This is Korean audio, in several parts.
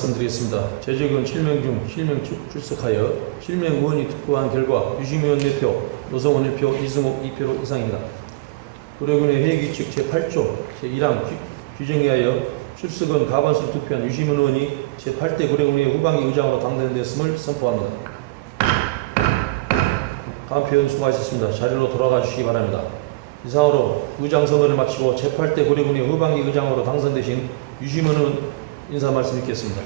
말씀드리겠습니다. 제적은 실명 중 실명 출- 출석하여 실명 의원이 투표한 결과 유시민 의원 4표, 노성원 1표, 이승옥 2표로 이상입니다. 도래군의 회계규칙 제8조 제1항 규정에 의하여 출석은 가반수를 투표한 유시민 의원이 제8대 고려군의 후방위 의장으로 당선되었음을 선포합니다. 표현 수고하셨습니다. 자리로 돌아가 주시기 바랍니다. 이상으로 의장 선거를 마치고 제8대 고려군의 후방위 의장으로 당선되신 유시민 의원 인사 말씀 있겠습니다.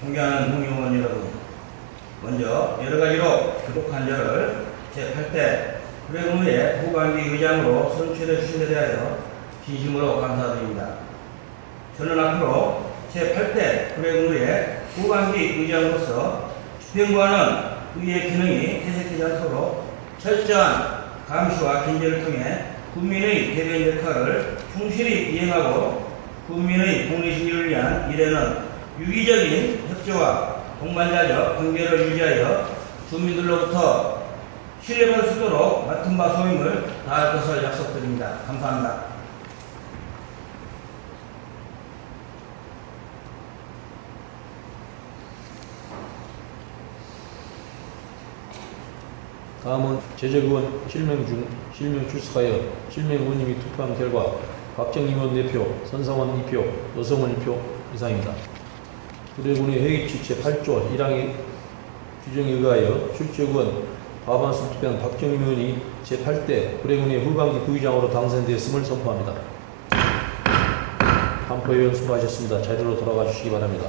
존경하는 국민의원 여러분, 먼저 여러 가지로 부족한 저를 제8대 구례군의 후반기 의장으로 선출해 주신 데 대하여 진심으로 감사드립니다. 저는 앞으로 제8대 구례군의 후반기 의장으로서 집행부와는 의의 기능이 퇴색되지 않도록 철저한 감시와 긴제를 통해 국민의 대변 역할을 충실히 이행하고 국민의 공리심리를 위한 미래는 유기적인 협조와 동반자적 관계를 유지하여 주민들로부터 신뢰받을 수 있도록 맡은 바 소임을 다할 것을 약속드립니다. 감사합니다. 다음은 제적의원 실명 중 실명 출석하여 실명 의원님이 투표한 결과 박정희 의원 4표, 선상원 2표, 노성원 1표 이상입니다. 구례군의 회계칙 제8조 1항의 규정에 의하여 출적의원 과반수 투표한 박정희 의원이 제8대 구례군의 후반기 부의장으로 당선되었음을 선포합니다. 한포 의원 수고하셨습니다. 자리로 돌아가 주시기 바랍니다.